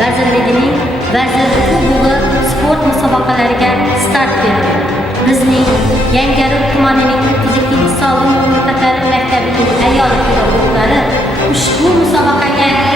vazirligining Vazir Kubogi sport musobaqalariga start berildi. Bizning Yangiyo'l tumanining 32 Sog'lom Ta'lim maktabining ayol pedagoglari ushbu musobaqaga